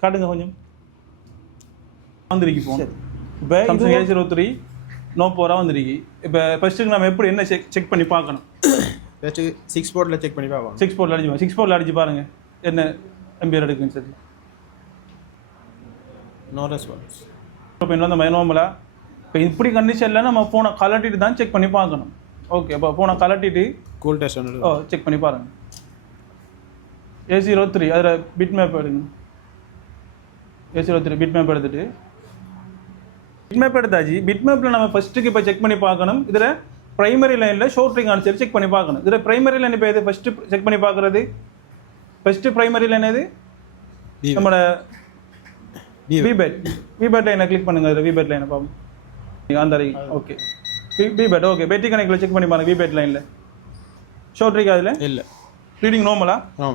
காட்டுங்க கொஞ்சம் வந்துருக்கு ஃபோன். இப்போ Samsung A03 Note 4 வந்துருக்கு. இப்போ ஃபர்ஸ்ட்டுக்கு நம்ம எப்படி என்ன செக் பண்ணி பார்க்கணும்? ஃபர்ஸ்ட்டு 6 போர்ட்டில் செக் பண்ணி பார்க்கணும். 6 போர்ட்டில் அடிச்சு 6 போர்ட்டில் அடிச்சு பாருங்கள் என்ன எம்பிஆர் எடுக்குன்னு சரி. No response. இப்போ என்ன வந்து நார்மலாக இப்போ இப்படி கண்டிஷனில் நம்ம ஃபோனை கலட்டிட்டு தான் செக் பண்ணி பார்க்கணும். ஓகே அப்போ ஃபோனை கலட்டிட்டு கூல் டெஸ்ட் செக் பண்ணி பாருங்கள். A03 அதில் பிட் மேப் எடுங்க. A03 பிட் மேப் எடுத்துட்டு பிட் மேப் எடுத்தாச்சு. பிட் மேப்பில் நம்ம ஃபஸ்ட்டுக்கு இப்போ செக் பண்ணி பார்க்கணும். இதில் ப்ரைமரி லைனில் ஷார்ட் ரிங் ஆன்சர் செக் பண்ணி பார்க்கணும். இதில் ப்ரைமரி லைன் இப்போ எது ஃபஸ்ட்டு செக் பண்ணி பார்க்குறது? ஃபஸ்ட்டு ப்ரைமரி லைன் எது? நம்மளோட விபேட் லைனை கிளிக் பண்ணுங்கள். அதில் விபேட் லைனை பார்ப்போம். அந்த ஓகே விபேட் ஓகே பேட்டரி கனெக்டில் செக் பண்ணி பாருங்கள். விபேட் லைனில் ஷார்ட் ரிங் அதில் இல்லை ரீடிங் நார்மலாக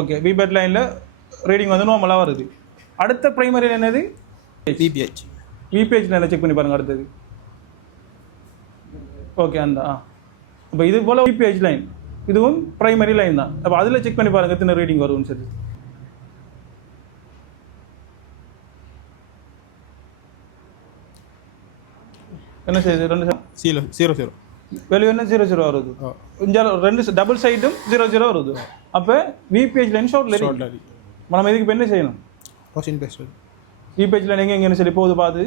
ஓகே. விபேட் லைனில் ரீடிங் வந்து நார்மலாக வருது. அடுத்த ப்ரைமரி லைன் எது? விபிஹெச் லைனை செக் பண்ணி பாருங்கள். அடுத்தது ஓகே அந்த இப்போ இது போல் விபிஹெச் லைன் இதுவும் ப்ரைமரி லைன் தான். அப்போ அதில் செக் பண்ணி பாருங்கள் எத்தனை ரீடிங் வரும்னு சரி. என்ன செய்யுது? 2 0 வெளியே என்ன 0 வருது. இங்கே ரெண்டு டபுள் சைடும் 0 வருது. அப்போ விபிஹெச் லைன் ஷார்ட்ல நம்ம இதுக்கு இப்போ என்ன செய்யணும்? ரோசின் பேஸ்ட் விபிஹெச் லைன் எங்கெங்கன்னு சொல்லி போகுது பார்த்து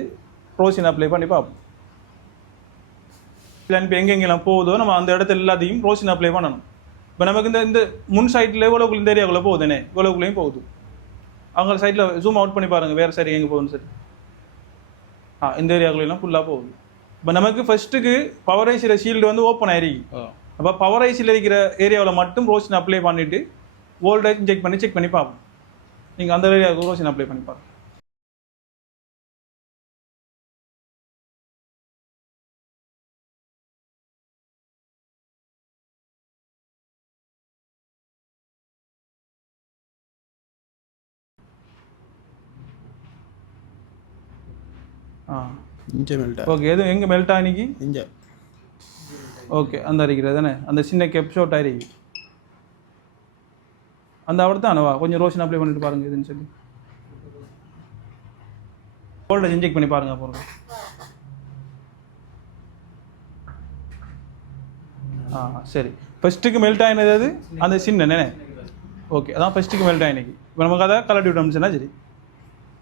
ரோசின் அப்ளை பண்ணி பார்ப்போம். லைன் இப்போ எங்கெங்கெல்லாம் போகுதோ நம்ம அந்த இடத்துல எல்லாத்தையும் ரோசின் அப்ளை பண்ணணும். இப்போ நமக்கு இந்த முன் சைட்டில் இவ்வளோக்குள்ள இந்த ஏரியாக்குள்ளே போகுதுனே இவ்வளோக்குள்ளேயும் போகுது. அவங்க சைட்டில் ஜூம் அவுட் பண்ணி பாருங்கள் வேறு சரி எங்கே போகுதுன்னு சரி. இந்த ஏரியாக்குள்ளெல்லாம் ஃபுல்லாக போகுது. இப்போ நமக்கு ஃபஸ்ட்டுக்கு பவர் ஐசியில் ஷீல்டு வந்து ஓப்பன் ஆயிருக்கு. அப்போ பவர் ஐசியில் இருக்கிற ஏரியாவில் மட்டும் ரோஷன் அப்ளை பண்ணிவிட்டு வோல்டேஜ் செக் பண்ணி பார்ப்போம். நீங்கள் அந்த ஏரியாவுக்கு ரோஷன் அப்ளை பண்ணி பாருங்கள். ஓகே எதுவும் எங்கே மெல்ட் ஆனிக்கு இங்கே ஓகே அந்த அடிக்கிறது தானே அந்த சின்ன கேப் ஷார்ட் ஆயிருக்கு. அந்த அவர் தானவா கொஞ்சம் ரோஷன் அப்ளை பண்ணிட்டு பாருங்கள் இதுன்னு சொல்லி வோல்டேஜ் இன்ஜெக்ட் பண்ணி பாருங்கள். போகிறோம் சரி. ஃபஸ்ட்டுக்கு மெல்ட் ஆகினது அது அந்த சின்ன ஓகே அதான் ஃபஸ்ட்டுக்கு மெல்ட் ஆகினக்கு. இப்போ நமக்கு அதை கலட்டி விட்டோம்னா சரி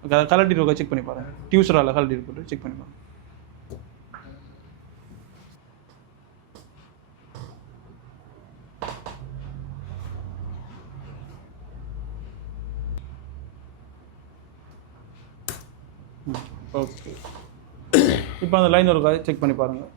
அதை கலட்டிட்டு செக் பண்ணி பாருங்கள். டியூசரால் கலட்டி போட்டு செக் பண்ணி பாருங்கள். ஓகே இப்போ அந்த லைன் ஒரு செக் பண்ணி பாருங்கள்.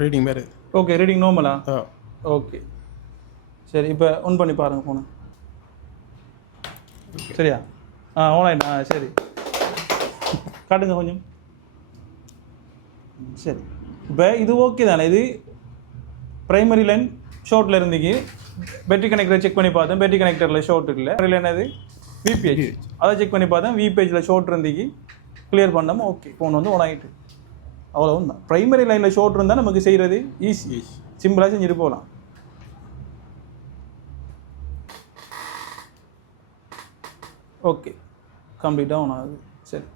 ரீடிங் வேறு ஓகே ரீடிங் நார்மலா ஓகே சரி. இப்போ ஆன் பண்ணி பாருங்கள் ஃபோனை சரியா? ஆன்லைன் சரி காட்டுங்க கொஞ்சம் சரி. இப்போ இது ஓகே தானே? இது ப்ரைமரி லைன் ஷார்ட்டில் இருந்துக்கு பேட்டரி கனெக்டரை செக் பண்ணி பார்த்தேன். பேட்டரி கனெக்டரில் ஷார்ட் இல்லை. என்னது விபிஹெச் அதை செக் பண்ணி பார்த்தேன். விபிஹெச்சில் ஷார்ட் இருந்துக்கு கிளியர் பண்ணாமல் ஓகே ஃபோன் வந்து ஆன் ஆகிட்டு அவ்வளோவும் தான். ப்ரைமரி லைனில் ஷார்ட் இருந்தால் நமக்கு செய்கிறது ஈஸி சிம்பிளாக செஞ்சுட்டு போகலாம். ஓகே கம்ப்ளீட்டாக ஆன் ஆகுது சரி.